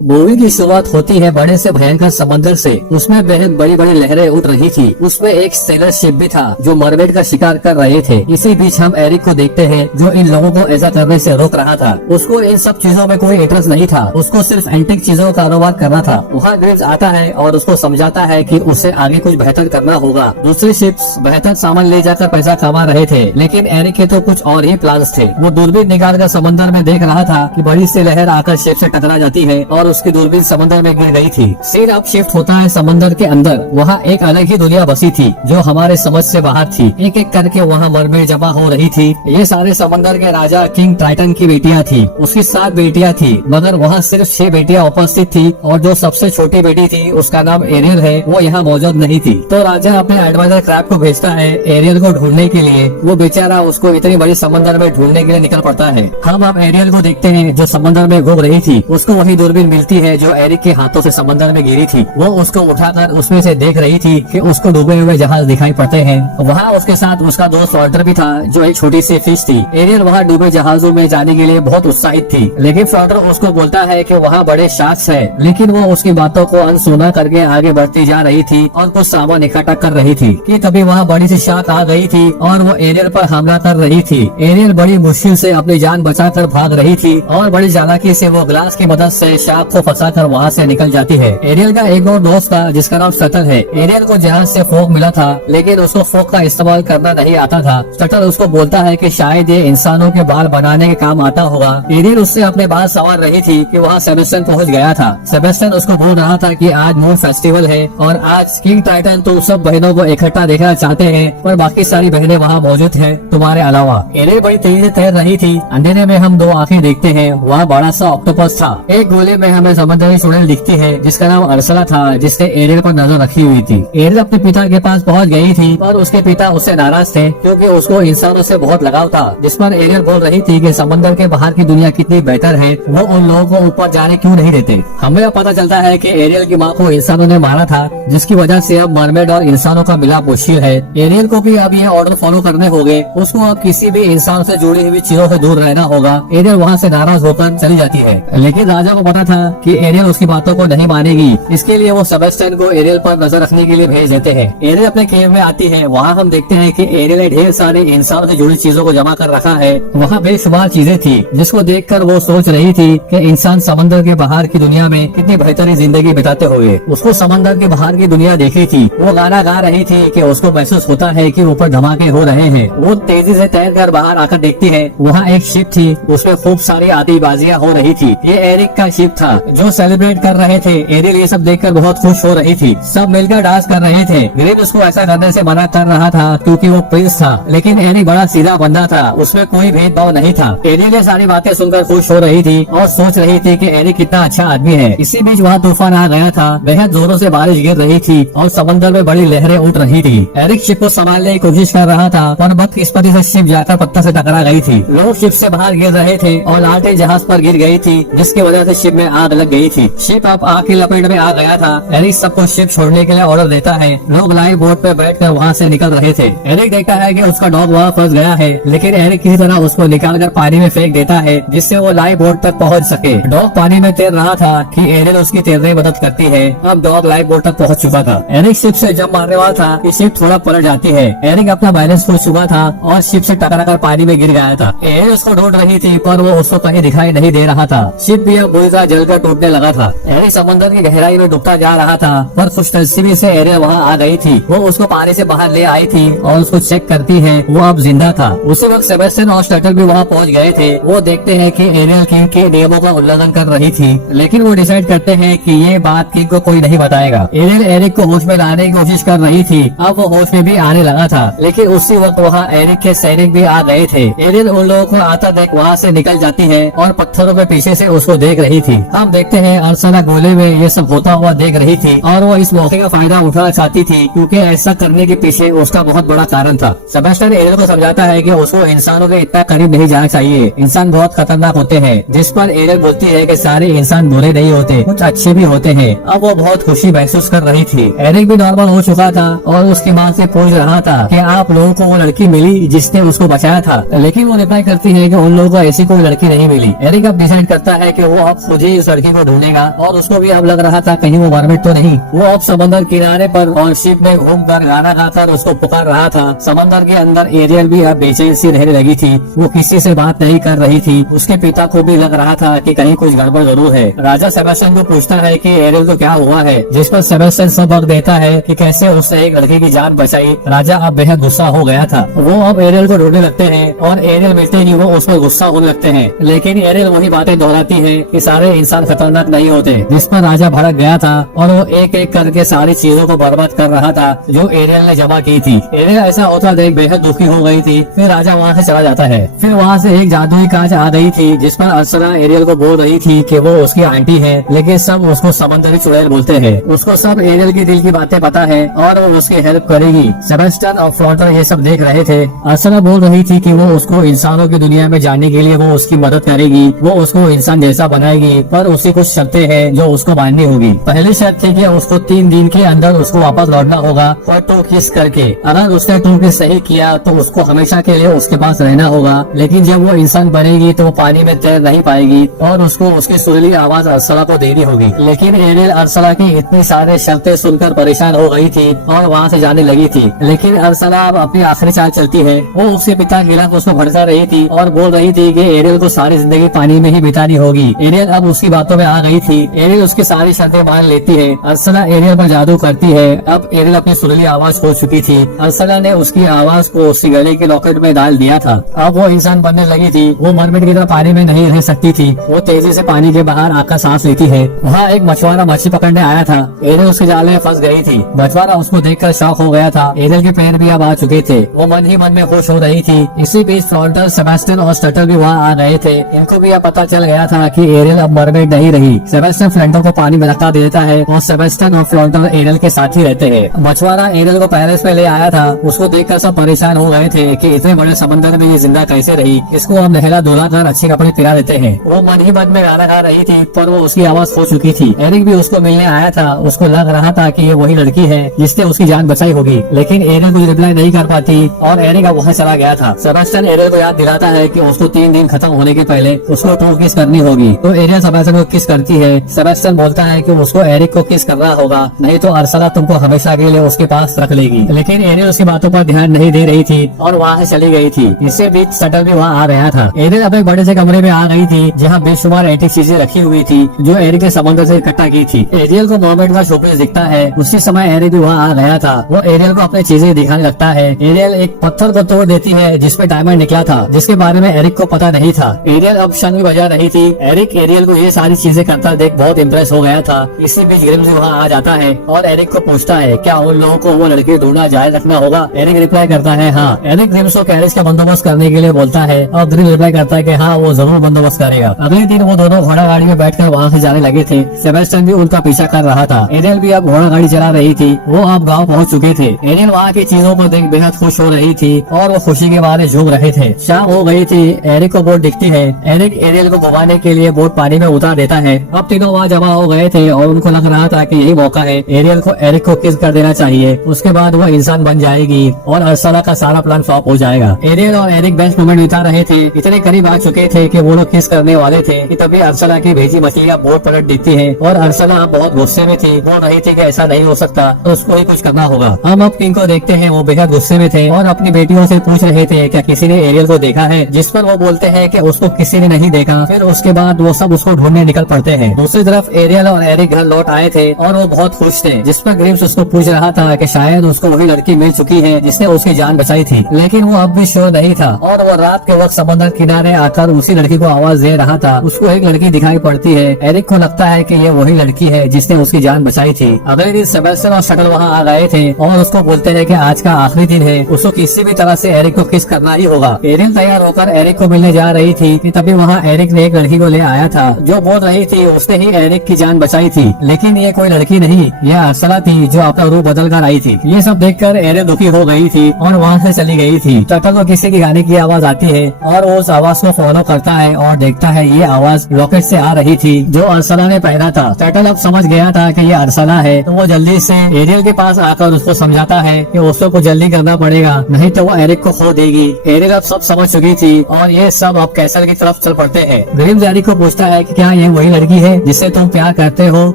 Movie की शुरुआत होती है बड़े से भयंकर समंदर से। उसमें बेहद बड़ी बड़ी लहरें उठ रही थी। उसमें एक सेलर शिप भी था जो मरमेड का शिकार कर रहे थे। इसी बीच हम एरिक को देखते हैं जो इन लोगों को ऐसा करने से रोक रहा था। उसको इन सब चीजों में कोई इंटरेस्ट नहीं था। उसको सिर्फ एंटिक चीजों का कारोबार करना था। वहाँ ग्रिव्स आता है और उसको समझाता है कि उसे आगे कुछ बेहतर करना होगा। दूसरी शिप्स बेहतर सामान ले जाकर पैसा कमा रहे थे, लेकिन एरिक के तो कुछ और ही प्लान्स थे। वो दूरबीन निकाल कर समंदर में देख रहा था कि बड़ी सी लहर आकर शिप से टकरा जाती है और उसकी दूरबीन समंदर में गिर गई थी। सीन अब शिफ्ट होता है समंदर के अंदर। वहाँ एक अलग ही दुनिया बसी थी जो हमारे समझ से बाहर थी। एक एक करके वहाँ मरमेड जमा हो रही थी। ये सारे समंदर के राजा किंग ट्राइटन की बेटियां थी। उसकी 7 बेटियां थी, मगर वहाँ सिर्फ 6 बेटियां उपस्थित थी और जो सबसे छोटी बेटी थी उसका नाम एरियल है, वो यहाँ मौजूद नहीं थी। तो राजा अपने एडवाइजर क्रैब को भेजता है एरियल को ढूंढने के लिए। वो बेचारा उसको इतनी बड़ी समंदर में ढूंढने के लिए निकल पड़ता है। हम अब एरियल को देखते हैं जो समंदर में घूम रही थी। उसको वही दूरबीन मिलती है जो एरिक के हाथों से समंदर में गिरी थी। वो उसको उठाकर उसमें से देख रही थी कि उसको डूबे हुए जहाज दिखाई पड़ते हैं। वहाँ उसके साथ उसका दोस्त फ्लॉटर भी था जो एक छोटी सी फिश थी। एरियल वहाँ डूबे जहाजों में जाने के लिए बहुत उत्साहित थी, लेकिन फ्लॉटर उसको बोलता है कि वहाँ बड़े शार्क्स है। लेकिन वो उसकी बातों को अनसुना करके आगे बढ़ती जा रही थी और कुछ सामान इकट्ठा कर रही थी कि तभी वहाँ बड़ी सी शार्क आ गई थी और वो एरियल पर हमला कर रही थी। एरियल बड़ी मुश्किल से अपनी जान बचाकर भाग रही थी और बड़ी चालाकी से वो ग्लास की मदद से शार्क को फंसाकर वहाँ से निकल जाती है। एरियल का एक और दोस्त था जिसका नाम शटल है। एरियल को जहाज से फोक मिला था, लेकिन उसको फोक का इस्तेमाल करना नहीं आता था। शटल उसको बोलता है कि शायद ये इंसानों के बाल बनाने के काम आता होगा। एरियल उससे अपने बाल संवार रही थी कि वहाँ सेबेस्टियन पहुँच गया था। सेबेस्टियन उसको बोल रहा था कि आज मून फेस्टिवल है और आज किंग टाइटन तो सब बहनों को इकट्ठा देखना चाहते हैं, पर बाकी सारी बहनें वहाँ मौजूद है तुम्हारे अलावा। एरियल बड़ी तेजी से तैर रही थी। अंधेरे में हम 2 आंखें देखते हैं। वहाँ बड़ा सा ऑक्टोपस था। एक गोले में हमें समुद्री चुड़ैल दिखती है जिसका नाम अर्सला था, जिसने एरियल पर नजर रखी हुई थी। एरियल अपने पिता के पास पहुंच गई थी, पर उसके पिता उससे नाराज थे क्योंकि उसको इंसानों से बहुत लगाव था। जिस पर एरियल बोल रही थी कि समंदर के बाहर की दुनिया कितनी बेहतर है, वो उन लोगों को ऊपर जाने क्यों नहीं देते। हमें अब पता चलता है कि एरियल की माँ को इंसानों ने मारा था, जिसकी वजह से अब मरमेड और इंसानों का मिलाप मुश्किल है। एरियल को भी अब ये ऑर्डर फॉलो करने होंगे। उसको अब किसी भी इंसान से जुड़ी हुई चीजों से दूर रहना होगा। एरियल वहाँ से नाराज होकर चली जाती है, लेकिन राजा को पता था कि एरियल उसकी बातों को नहीं मानेगी। इसके लिए वो सेबेस्टियन को एरियल पर नजर रखने के लिए भेज देते हैं। एरियल अपने केव में आती है। वहाँ हम देखते हैं कि एरियल ने ढेर सारे इंसानों से जुड़ी चीजों को जमा कर रखा है। वहाँ बेशुमार चीजें थी जिसको देखकर वो सोच रही थी कि इंसान समंदर के बाहर की दुनिया में कितनी बेहतरीन जिंदगी बिताते हुए। उसको समंदर के बाहर की दुनिया देखी थी। वो गाना गा रही थी कि उसको महसूस होता है कि ऊपर धमाके हो रहे हैं। वो तेजी से तैर कर बाहर आकर देखती है। वहाँ एक शिप थी, उसमें खूब सारी आतिशबाजियां हो रही थी। ये एरिक का शिप था जो सेलिब्रेट कर रहे थे। एरियल ये सब देखकर बहुत खुश हो रही थी। सब मिलकर डांस कर रहे थे। ग्रेन उसको ऐसा करने से मना कर रहा था क्योंकि वो प्रिंस था, लेकिन एरिक बड़ा सीधा बंदा था, उसमें कोई भेदभाव नहीं था। एरियल ये सारी बातें सुनकर खुश हो रही थी और सोच रही थी कि एरिक कितना अच्छा आदमी है। इसी बीच वहाँ तूफान आ गया था। बेहद जोरों से बारिश गिर रही थी और समंदर में बड़ी लहरें उठ रही थी। एरिक शिप को संभालने की कोशिश कर रहा था, पर बदकिस्मती से शिप जाकर पत्थर से टकरा गई थी। लोग शिप से बाहर गिर रहे थे और लालटेन जहाज पर गिर गई थी, जिसकी वजह से शिप में आग लग गई थी। शिप अब आग की लपेट में आ गया था। एरिक सबको शिप छोड़ने के लिए ऑर्डर देता है। लोग लाइव बोट पे बैठकर वहाँ से निकल रहे थे। एरिक देखता है कि उसका डॉग वहाँ फंस गया है, लेकिन एरिक किसी तरह उसको निकालकर पानी में फेंक देता है जिससे वो लाइव बोट तक पहुँच सके। डॉग पानी में तैर रहा था कि एरिक उसकी तैरने में मदद करती है। अब डॉग लाइव बोट तक पहुँच चुका था। एरिक शिप से जंप मारने वाला था कि शिप थोड़ा पलट जाती है। एरिक अपना बैलेंस खो चुका था और शिप से टकराकर पानी में गिर गया था। एरिक उसको ढूंढ रही थी, पर वो उसको कहीं दिखाई नहीं दे रहा था। शिप भी अब बुरी तरह जलकर टूटने लगा था। एरिक समंदर की गहराई में डूबता जा रहा था, पर खुशनसीबी से एरियल वहाँ आ गई थी। वो उसको पानी से बाहर ले आई थी और उसको चेक करती है। वो अब जिंदा था। उसी वक्त सेबेस्टियन और शटल भी वहाँ पहुँच गए थे। वो देखते हैं कि एरियल किंग के नियमों का उल्लंघन कर रही थी, लेकिन वो डिसाइड करते हैं कि ये बात किंग को कोई नहीं बताएगा। एरियल एरिक को होश में लाने की कोशिश कर रही थी। अब वो होश में भी आने लगा था, लेकिन उसी वक्त वहाँ एरिक के सैनिक भी आ गए थे। एरियल उन लोगों को आता देख वहाँ से निकल जाती है और पत्थरों के पीछे से उसको देख रही थी। हम देखते हैं अर्सला गोले में ये सब होता हुआ देख रही थी और वो इस मौके का फायदा उठाना चाहती थी क्योंकि ऐसा करने के पीछे उसका बहुत बड़ा कारण था। सेबेस्टियन एरियल को समझाता है कि उसको इंसानों के इतना करीब नहीं जाना चाहिए। इंसान बहुत खतरनाक होते हैं। जिस पर एरियल बोलती है कि सारे इंसान बुरे नहीं होते, कुछ अच्छे भी होते हैं। अब वो बहुत खुशी महसूस कर रही थी। एरिक भी नॉर्मल हो चुका था और उसकी माँ से पूछ रहा था कि आप लोगों को वो लड़की मिली जिसने उसको बचाया था, लेकिन वो रिप्लाई करती है कि उन लोगों को ऐसी कोई लड़की नहीं मिली। एरिक अब डिसाइड करता है कि वो अब खुद ही उस लड़की को ढूंढेगा और उसको भी अब लग रहा था कहीं वो मरमिट तो नहीं। वो अब समंदर किनारे पर और शिप में घूमकर गाना गाकर उसको पुकार रहा था। समंदर के अंदर एरियल भी अब बेचैन सी रहने लगी थी। वो किसी से बात नहीं कर रही थी। उसके पिता को भी लग रहा था कि कहीं कुछ गड़बड़ जरूर है। राजा सेबेस्टियन को पूछता है कि एरियल को क्या हुआ है, जिस पर सेबेस्टियन सबक देता है कि कैसे उसने एक लड़की की जान बचाई। राजा अब बेहद गुस्सा हो गया था। वो अब एरियल को ढूंढने लगते हैं और एरियल मिलते ही वो उस पर गुस्सा होने लगते हैं। लेकिन एरियल वही बातें दोहराती है कि सारे इंसान खतरनाक नहीं होते, जिस पर राजा भड़क गया था और वो एक एक करके सारी चीजों को बर्बाद कर रहा था जो एरियल ने जमा की थी। एरियल ऐसा होता देख बेहद दुखी हो गई थी। फिर राजा वहाँ से चला जाता है। फिर वहाँ से एक जादुई कांच आ गई थी जिस पर अर्सला एरियल को बोल रही थी कि वो उसकी आंटी है, लेकिन सब उसको समंदरी चुड़ैल बोलते हैं। उसको सब एरियल की दिल की बातें पता है और वो उसकी हेल्प करेगी। सेबेस्टियन और फ्लॉटर ये सब देख रहे थे। अर्सला बोल रही थी कि वो उसको इंसानों की दुनिया में जाने के लिए वो उसकी मदद करेगी, वो उसको इंसान जैसा बनाएगी, पर उसकी कुछ शर्तें हैं जो उसको माननी होगी। पहली शर्त थी कि उसको 3 दिन के अंदर उसको वापस लौटना होगा और टू किस करके। अगर उसने टू किस सही किया तो उसको हमेशा के लिए उसके पास रहना होगा, लेकिन जब वो इंसान बनेगी तो वो पानी में तैर नहीं पाएगी और उसको उसकी सुरीली आवाज अर्सला को देनी होगी। लेकिन एरियल अर्सला की इतनी सारे शर्तें सुनकर परेशान हो गई थी और वहाँ से जाने लगी थी। लेकिन अर्सला अब अपनी आखिरी चाल चलती है। वो उसके पिता के खिलाफ उसको भड़का रही थी और बोल रही थी कि एरियल को सारी जिंदगी पानी में ही बितानी होगी। एरियल अब उसकी बातों में आ गई थी। एरियल उसकी सारी शर्तें मान लेती है। अर्सला एरियल पर जादू करती है। अब एरियल अपनी सुरीली आवाज खो चुकी थी। अर्सला ने उसकी आवाज को उसकी गले के लॉकेट में डाल दिया था। अब वो इंसान बनने लगी थी। वो मरमिट की तरह पानी में नहीं रह सकती थी। वो तेजी से पानी के बाहर आकर सांस लेती है। वहाँ एक मछुआरा मछली पकड़ने आया था। एरियल उसके जाले में फंस गई थी। मछुआरा उसको देखकर शॉक हो गया था। एरियल के पैर भी अब आ चुके थे। वो मन ही मन में खुश हो रही थी। इसी बीच फ्लॉटर, सेबेस्टियन और स्टटर भी वहाँ आ गए थे। इनको भी अब पता चल गया था कि एरियल अब मरमेड नहीं रही। सेबेस्टियन फ्लॉटर को पानी में धक्का दे देता है और सेबेस्टियन और फ्लॉटर एरियल के साथ ही रहते हैं। मछुआरा एरियल को पेरिस में ले आया था। उसको देखकर सब परेशान हो गए थे कि इतने बड़े समंदर में ये जिंदा कैसे रही। इसको अब नहला धुला कर अच्छे कपड़े पिला देते हैं। वो मन ही मन में गाना गा रही थी, पर वो उसकी आवाज खो चुकी थी। एरिक भी उसको मिलने आया था। उसको लग रहा था कि ये वही लड़की है जिसने उसकी जान बचाई होगी, लेकिन एरियल कुछ रिप्लाई नहीं कर पाती और एरिक अब वहाँ चला गया था। सेबेस्टियन एरियल को याद दिलाता है कि उसको 3 दिन खत्म होने के पहले उसको टू किस करनी होगी। तो एरियल सेबेस्टियन को किस करती है। सेबेस्टियन बोलता है कि उसको एरिक को किस करना होगा, नहीं तो अर्सला तुमको हमेशा के लिए उसके पास रख लेगी। लेकिन एरियल उसकी बातों पर ध्यान नहीं दे रही थी और वहाँ से चली गई थी। इससे बीच स्टटर भी वहाँ आ रहा था। एरियल अब एक बड़े से कमरे में आ गई थी जहाँ बेशुमार एंटीक चीजें रखी हुई थी जो एरिक ने समंदर से इकट्ठा की थी। एरियल को मरमेड का शोपीस दिखता है। उसी समय एरिक भी वहाँ आ गया था। वो एरियल को अपनी चीजें दिखाने लगता है। एरियल एक पत्थर को तोड़ देती है जिसपे डायमंड निकला था, जिसके बारे में एरिक को पता नहीं था। एरियल अब शंख बजा रही थी। एरिक एरियल को ये सारी चीजें करता देख बहुत इम्प्रेस हो गया था। इसी बीच ग्रिम्स वहाँ आ जाता है और एरिक को पूछता है क्या उन लोगों को वो लड़की ढूंढना जारी रखना होगा। एरिक रिप्लाई करता है हाँ। एरिक ग्रिम्स को कैरिज का बंदोबस्त करने के लिए बोलता है और ग्रिम्स रिप्लाई करता है कि हाँ वो जरूर बंदोबस्त करेगा। अगले दिन वो दोनों घोड़ा गाड़ी में बैठकर वहाँ से जाने लगे थे। सेबेस्टियन भी उनका पीछा कर रहा था। एरियल भी अब घोड़ा गाड़ी चला रही थी। वो अब गाँव पहुँच चुके थे। एरियल वहाँ की चीजों को देख बेहद खुश हो रही थी और वो खुशी के मारे झूम रहे थे। शाम हो गई थी। एरिक को बोट दिखती है। एरिक एरियल को घुमाने के लिए बोट पानी में उतार देता है। अब तीनों वहाँ जमा हो गए थे और उनको लग रहा था कि यही मौका है। एरियल को एरिक को किस कर देना चाहिए, उसके बाद वो इंसान बन जाएगी और अर्सला का सारा प्लान फ्लॉप हो जाएगा। एरियल और एरिक बेस्ट मोमेंट बिता रहे थे। इतने करीब आ चुके थे कि वो लोग किस करने वाले थे कि तभी अर्सला की भेजी मछलियाँ बोट पलट देती है और अर्सला बहुत गुस्से में थी। बोल रही थी कि ऐसा नहीं हो सकता, तो उसको ही कुछ करना होगा। हम अब किंग को देखते हैं। वो बेहद गुस्से में थे और अपनी बेटियों से पूछ रहे थे क्या किसी ने एरियल को देखा है, जिस पर वो बोलते हैं कि उसको किसी ने नहीं देखा। फिर उसके बाद वो सब उसको ढूंढने निकल पड़ते हैं। दूसरी तरफ एरियल और एरिक घर लौट आए थे और वो बहुत खुश थे, जिस पर ग्रिम्स उसको पूछ रहा था कि शायद उसको वही लड़की मिल चुकी है जिसने उसकी जान बचाई थी, लेकिन वो अब भी श्योर नहीं था। और वो रात के वक्त समंदर किनारे आकर उसी लड़की को आवाज दे रहा था। उसको एक लड़की दिखाई पड़ती है। एरिक को लगता है कि ये वही लड़की है जिसने उसकी जान बचाई थी। अगले दिन सेबेस्टियन और स्टटर वहाँ आ गए थे और उसको बोलते हैं कि आज का आखिरी दिन है, उसको किसी भी तरह से एरिक को किस करना ही होगा। एरियल तैयार होकर एरिक को मिलने जा रही थी कि तभी वहाँ एरिक ने एक लड़की को ले आया था जो बोल रही थी उसने ही एरिक की जान बचाई थी, लेकिन ये कोई लड़की नहीं, यह अर्सला थी जो अपना रूप बदल कर आई थी। ये सब देखकर एरियल दुखी हो गई थी और वहाँ से चली गई थी। टर्टल को किसी की गाने की आवाज आती है और वो उस आवाज को फॉलो करता है और देखता है ये आवाज रॉकेट से आ रही थी जो अर्सला ने पहना था। टर्टल अब समझ गया था कि ये अर्सला है, तो वो जल्दी से एरियल के पास आकर उसको समझाता है कि उसको कुछ जल्दी करना पड़ेगा, नहीं तो वो एरिक को खो देगी। एरिक अब सब समझ चुकी थी और ये सब अब कैसल की तरफ चल पड़ते हैं। ग्रिम्स एरिक को पूछता है कि क्या ये वही लड़की है जिससे तुम प्यार करते हो?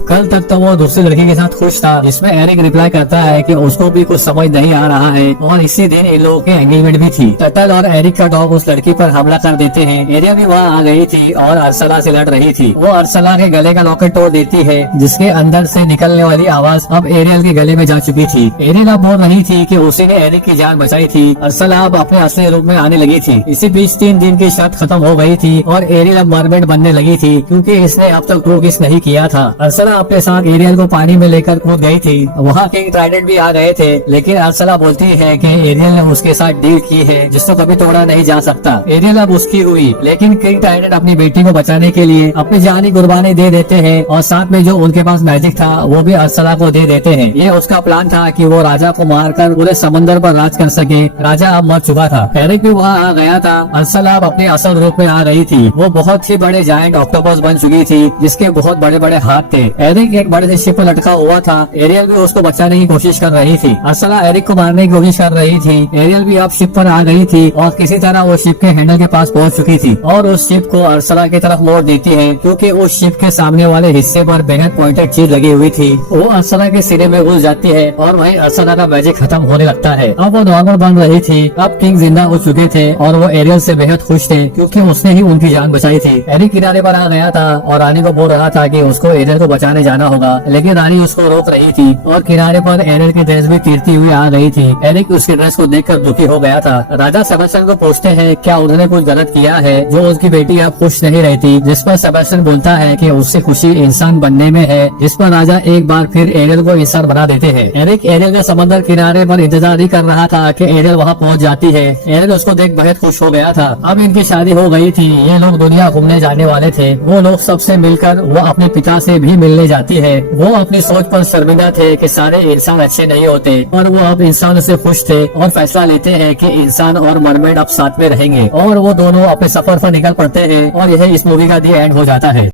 कल तक तो वो दूसरी लड़की के साथ खुश था। जिसमें एरिक रिप्लाई करता है कि उसको भी कुछ समझ नहीं आ रहा है और इसी दिन इन लोगों की एंगेजमेंट भी थी। टटल और एरिक का डॉग उस लड़की पर हमला कर देते हैं। एरिया भी वहाँ आ गई थी और अरसला से लड़ रही थी। वो अरसला के गले का लॉकेट तोड़ देती है जिसके अंदर से निकलने वाली आवाज अब एरियल के गले में जा चुकी थी। एरियल अब बोल रही थी कि उसी ने एरिक की जान बचाई थी। अरसला अब अपने असली रूप में आने लगी थी। इसी बीच 3 दिन की शर्त खत्म हो गई थी और एरियल अब मरमेड बनने लगी थी क्योंकि इसने अब तक ट्रू किस नहीं किया था। अरसला अपने साथ एरियल को पानी में लेकर कूद गई थी। वहाँ किंग ट्राइडेंट भी आ गए थे, लेकिन अरसला बोलती है कि एरियल ने उसके साथ डील की है जिसको कभी तोड़ा नहीं जा सकता। एरियल अब उसकी हुई, लेकिन किंग ट्राइडेंट अपनी बेटी को बचाने के लिए अपनी जानी कुर्बानी दे देते हैं और साथ में जो उनके पास मैजिक था वो भी अरसला को दे देते हैं। ये उसका प्लान था कि वो राजा को मारकर पूरे समंदर पर राज कर सके। राजा अब मर चुका था। एरिक भी वहाँ आ गया था। अरसला अब अपने असल रूप में आ रही थी। वो बहुत ही बड़े जायंट ऑक्टोपस बन चुकी थी जिसके बहुत बड़े बड़े हाथ थे। एरिक एक बड़े से शिप पर लटका हुआ था। एरियल भी उसको बचाने की कोशिश कर रही थी। अरसला एरिक को मारने की कोशिश कर रही थी। एरियल भी अब शिप पर आ गई थी और किसी तरह वो शिप के हैंडल के पास पहुंच चुकी थी और उस शिप को अरसला की तरफ मोड़ देती है क्योंकि उस शिप के सामने वाले हिस्से पर बेहद पॉइंटेड चीज लगी हुई थी। वो अरसला के सिरे में घुस जाती है और वहीं अरसला का मैजिक खत्म होने लगता है। अब वो नॉर्मल बन रही थी। अब किंग जिंदा हो चुके थे और वो एरियल से बेहद खुश थे क्योंकि उसने ही उनकी जान बचाई थी। एरिक किनारे पर आ गया था और रानी को बोल रहा था कि उसको एरियल को बचाने जाना होगा, लेकिन रानी उसको रोक रही थी और किनारे पर एरियल की ड्रेस भी तीरती हुई आ गई थी। एरिक उसकी ड्रेस को देखकर दुखी हो गया था। राजा सेबेस्टियन को पूछते हैं क्या उन्होंने कुछ गलत किया है जो उसकी बेटी अब खुश नहीं रहती, जिस पर सेबेस्टियन बोलता है कि उससे खुशी इंसान बनने में है, जिस पर राजा एक बार फिर एरियल को इंसान बना देते हैं। एरिक एरियल का समंदर किनारे पर इंतजार ही कर रहा था कि एरियल वहाँ पहुँच जाती है। एरियल उसको देख बेहद खुश हो गया था। अब इनकी शादी हो गई थी। ये लोग दुनिया घूमने जाने वाले थे। वो लोग सबसे मिलकर वो अपने पिता से भी मिलने जाती है। वो अपनी सोच पर शर्मिंदा थे कि सारे इंसान अच्छे नहीं होते, पर वो अब इंसान से खुश थे और फैसला लेते हैं कि इंसान और मरमेड अब साथ में रहेंगे और वो दोनों अपने सफर पर निकल पड़ते हैं और यह इस मूवी का दी एंड हो जाता है।